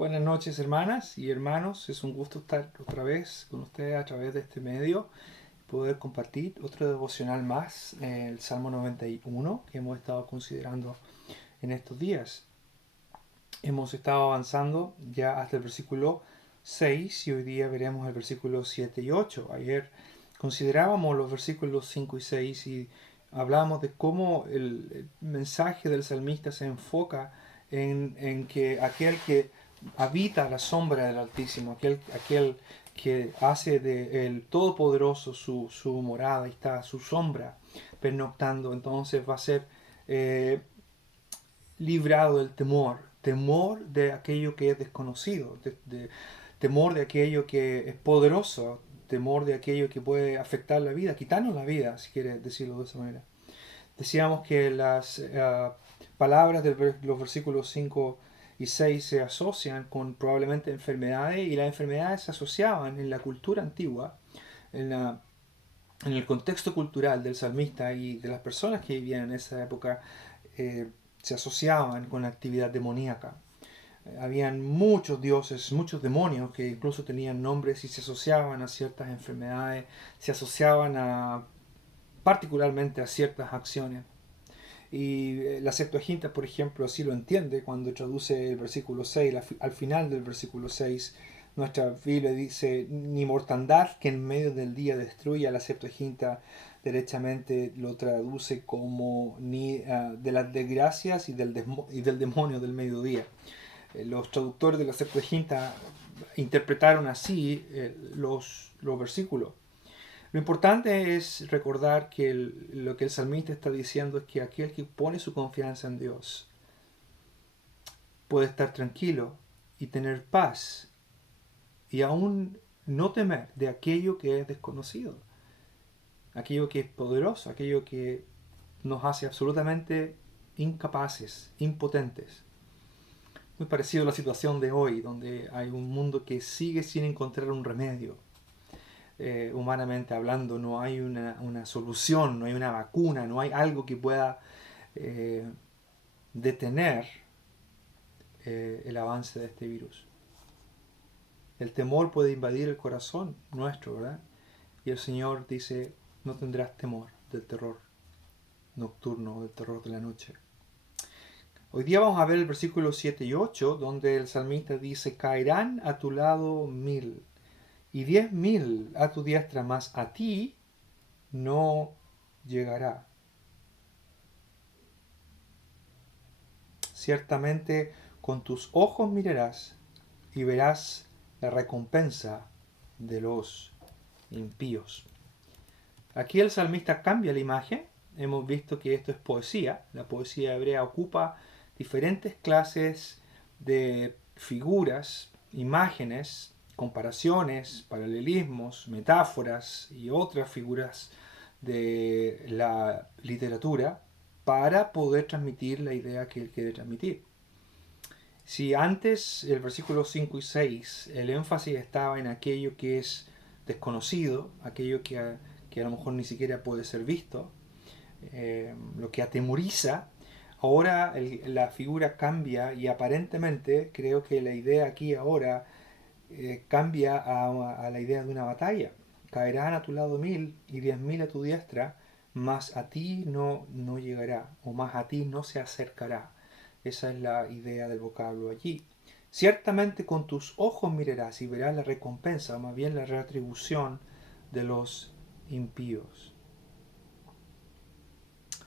Buenas noches, hermanas y hermanos. Es un gusto estar otra vez con ustedes a través de este medio, poder compartir otro devocional más, el Salmo 91, que hemos estado considerando en estos días. Hemos estado avanzando ya hasta el versículo 6 y hoy día veremos el versículo 7 y 8. Ayer considerábamos los versículos 5 y 6 y hablamos de cómo el mensaje del salmista se enfoca en que aquel que habita la sombra del Altísimo, aquel que hace del Todopoderoso su morada y está a su sombra pernoctando, entonces va a ser eh, librado del temor de aquello que es desconocido, temor de aquello que es poderoso, temor de aquello que puede afectar la vida, quitarnos la vida, si quieres decirlo de esa manera. Decíamos que las palabras de los versículos 5 y 6 se asocian con probablemente enfermedades y las enfermedades se asociaban en la cultura antigua, en, la, en el contexto cultural del salmista y de las personas que vivían en esa época, eh, se asociaban con la actividad demoníaca. Habían muchos dioses, muchos demonios que incluso tenían nombres y se asociaban a ciertas enfermedades, se asociaban particularmente a ciertas acciones. Y la Septuaginta, por ejemplo, así lo entiende cuando traduce el versículo 6, al final del versículo 6, nuestra Biblia dice, ni mortandad que en medio del día destruya. La Septuaginta derechamente lo traduce como ni de las desgracias y del demonio del mediodía. Los traductores de la Septuaginta interpretaron así los versículos. Lo importante es recordar que lo que el salmista está diciendo es que aquel que pone su confianza en Dios puede estar tranquilo y tener paz y aún no temer de aquello que es desconocido, aquello que es poderoso, aquello que nos hace absolutamente incapaces, impotentes. Muy parecido a la situación de hoy, donde hay un mundo que sigue sin encontrar un remedio. Humanamente hablando, no hay una solución, no hay una vacuna, no hay algo que pueda eh, detener el avance de este virus. El temor puede invadir el corazón nuestro, ¿verdad? Y el Señor dice, no tendrás temor del terror nocturno, del terror de la noche. Hoy día vamos a ver el versículo 7 y 8, donde el salmista dice, caerán a tu lado 1000 y 10.000 a tu diestra, mas a ti no llegará. Ciertamente con tus ojos mirarás y verás la recompensa de los impíos. Aquí el salmista cambia la imagen. Hemos visto que esto es poesía. La poesía hebrea ocupa diferentes clases de figuras, imágenes, comparaciones, paralelismos, metáforas y otras figuras de la literatura para poder transmitir la idea que él quiere transmitir. Si antes, el versículo 5 y 6, el énfasis estaba en aquello que es desconocido, aquello que a lo mejor ni siquiera puede ser visto, lo que atemoriza, ahora la figura cambia y aparentemente creo que la idea aquí ahora cambia a la idea de una batalla. Caerán a tu lado 1000 y 10.000 a tu diestra, mas a ti no llegará, o más a ti no se acercará. Esa es la idea del vocablo allí. Ciertamente con tus ojos mirarás y verás la recompensa, o más bien la retribución de los impíos.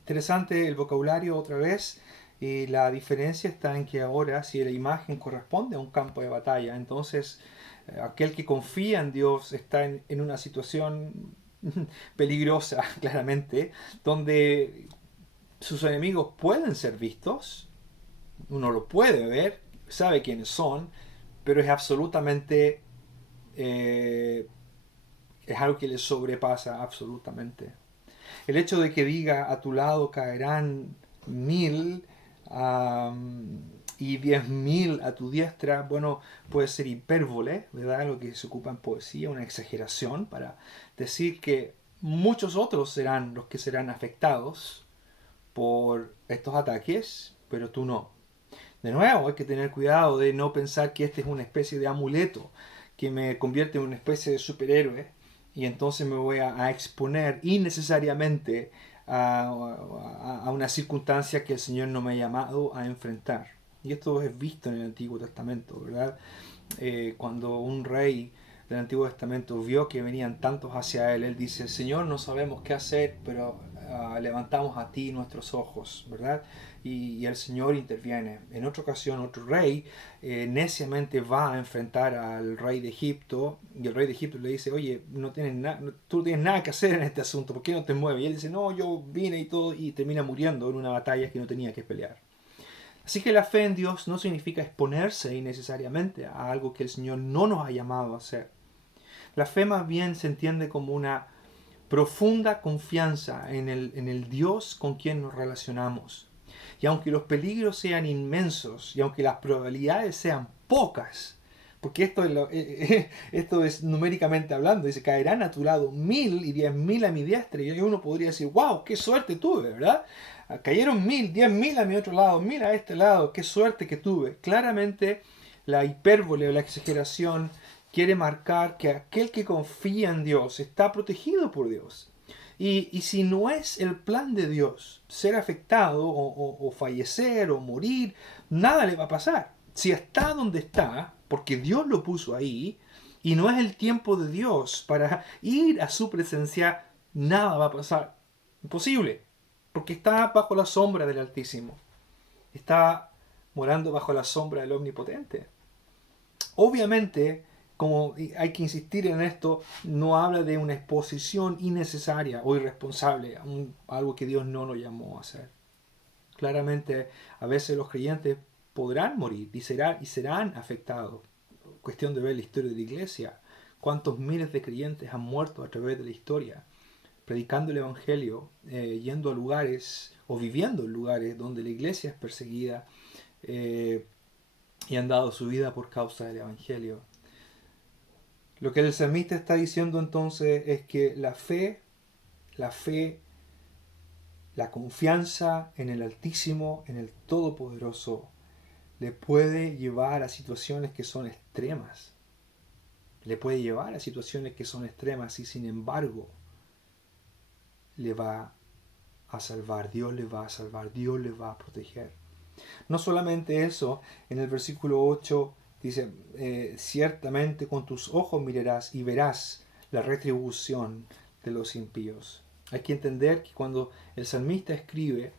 Interesante el vocabulario otra vez. Y la diferencia está en que ahora, si la imagen corresponde a un campo de batalla, entonces aquel que confía en Dios está en una situación peligrosa, claramente, donde sus enemigos pueden ser vistos, uno lo puede ver, sabe quiénes son, pero es absolutamente, eh, es algo que le sobrepasa absolutamente. El hecho de que diga a tu lado caerán 1000 y 10.000 a tu diestra, bueno, puede ser hipérbole, ¿verdad? Lo que se ocupa en poesía, una exageración para decir que muchos otros serán los que serán afectados por estos ataques, pero tú no. De nuevo, hay que tener cuidado de no pensar que este es una especie de amuleto que me convierte en una especie de superhéroe y entonces me voy a exponer innecesariamente a una circunstancia que el Señor no me ha llamado a enfrentar. Y esto es visto en el Antiguo Testamento, ¿verdad? Cuando un rey del Antiguo Testamento vio que venían tantos hacia él, él dice, Señor, no sabemos qué hacer, pero levantamos a ti nuestros ojos, ¿verdad? Y el Señor interviene. En otra ocasión, otro rey neciamente va a enfrentar al rey de Egipto, y el rey de Egipto le dice, oye, tú no tienes nada que hacer en este asunto, ¿por qué no te mueves? Y él dice, no, yo vine y todo, y termina muriendo en una batalla que no tenía que pelear. Así que la fe en Dios no significa exponerse innecesariamente a algo que el Señor no nos ha llamado a hacer. La fe más bien se entiende como una profunda confianza en el Dios con quien nos relacionamos. Y aunque los peligros sean inmensos y aunque las probabilidades sean pocas, porque esto es numéricamente hablando, dice, caerán a tu lado 1000 y 10.000 a mi diestra, y uno podría decir, wow, qué suerte tuve, ¿verdad? Cayeron 1000, 10.000 a mi otro lado, 1000 a este lado, qué suerte que tuve. Claramente la hipérbole o la exageración quiere marcar que aquel que confía en Dios está protegido por Dios. Y si no es el plan de Dios ser afectado o fallecer o morir, nada le va a pasar. Si está donde está, porque Dios lo puso ahí, y no es el tiempo de Dios para ir a su presencia, nada va a pasar. Imposible, porque está bajo la sombra del Altísimo. Está morando bajo la sombra del Omnipotente. Obviamente, como hay que insistir en esto, no habla de una exposición innecesaria o irresponsable a algo que Dios no nos llamó a hacer. Claramente, a veces los creyentes podrán morir y serán afectados. Cuestión de ver la historia de la iglesia. ¿Cuántos miles de creyentes han muerto a través de la historia? Predicando el Evangelio, yendo a lugares o viviendo en lugares donde la iglesia es perseguida y han dado su vida por causa del Evangelio. Lo que el salmista está diciendo entonces es que la fe, la confianza en el Altísimo, en el Todopoderoso, le puede llevar a situaciones que son extremas. Le puede llevar a situaciones que son extremas y sin embargo le va a salvar, Dios le va a salvar, Dios le va a proteger. No solamente eso, en el versículo 8 dice, ciertamente con tus ojos mirarás y verás la retribución de los impíos. Hay que entender que cuando el salmista escribe,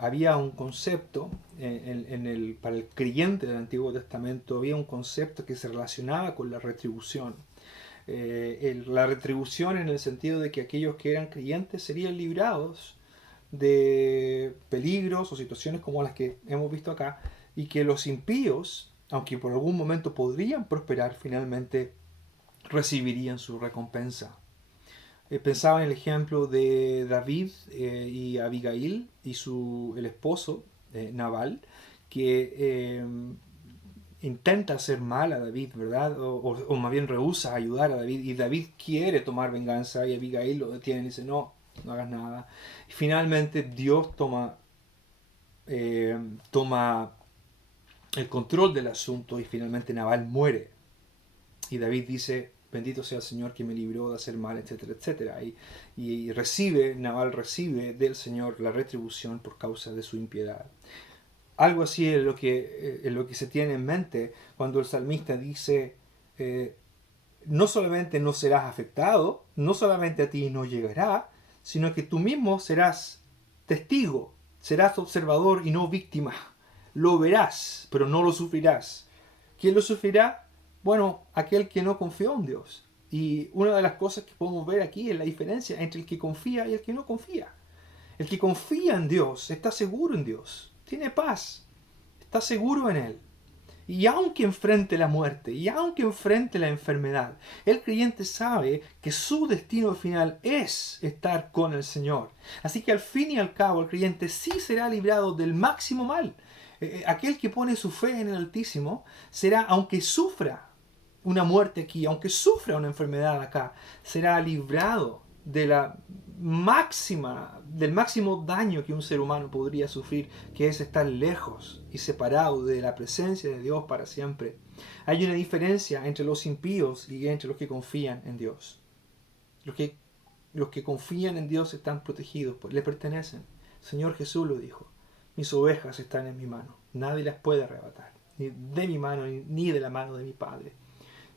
había un concepto, para el creyente del Antiguo Testamento, había un concepto que se relacionaba con la retribución. La retribución en el sentido de que aquellos que eran creyentes serían librados de peligros o situaciones como las que hemos visto acá, y que los impíos, aunque por algún momento podrían prosperar, finalmente recibirían su recompensa. Pensaba en el ejemplo de David y Abigail y el esposo Nabal, que intenta hacer mal a David, ¿verdad? O más bien rehúsa ayudar a David, y David quiere tomar venganza y Abigail lo detiene y dice, no hagas nada. Y finalmente Dios toma el control del asunto y finalmente Nabal muere. Y David dice, bendito sea el Señor que me libró de hacer mal, etcétera, etcétera. Y Nabal recibe del Señor la retribución por causa de su impiedad. Algo así es lo que se tiene en mente cuando el salmista dice, no solamente no serás afectado, no solamente a ti no llegará, sino que tú mismo serás testigo, serás observador y no víctima. Lo verás, pero no lo sufrirás. ¿Quién lo sufrirá? Bueno, aquel que no confió en Dios. Y una de las cosas que podemos ver aquí es la diferencia entre el que confía y el que no confía. El que confía en Dios está seguro en Dios, tiene paz, está seguro en Él. Y aunque enfrente la muerte, y aunque enfrente la enfermedad, el creyente sabe que su destino final es estar con el Señor. Así que al fin y al cabo el creyente sí será librado del máximo mal. Aquel que pone su fe en el Altísimo será, aunque sufra una muerte aquí, aunque sufra una enfermedad acá, será librado de del máximo daño que un ser humano podría sufrir, que es estar lejos y separado de la presencia de Dios para siempre. Hay una diferencia entre los impíos y entre los que confían en Dios. Los que confían en Dios están protegidos, le pertenecen. El Señor Jesús lo dijo: mis ovejas están en mi mano, nadie las puede arrebatar, ni de mi mano ni de la mano de mi Padre.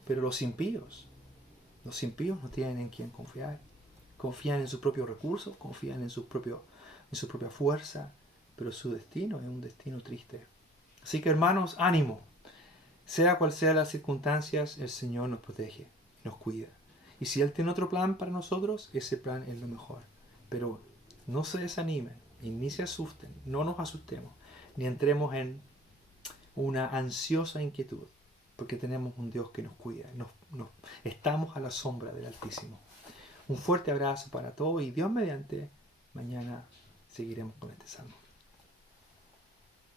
Pero los impíos no tienen en quién confiar. Confían en sus propios recursos, confían en su propia fuerza, pero su destino es un destino triste. Así que, hermanos, ánimo. Sea cual sea las circunstancias, el Señor nos protege, nos cuida. Y si Él tiene otro plan para nosotros, ese plan es lo mejor. Pero no se desanimen y ni se asusten, no nos asustemos, ni entremos en una ansiosa inquietud, porque tenemos un Dios que nos cuida. Estamos a la sombra del Altísimo. Un fuerte abrazo para todos y Dios mediante, mañana seguiremos con este salmo.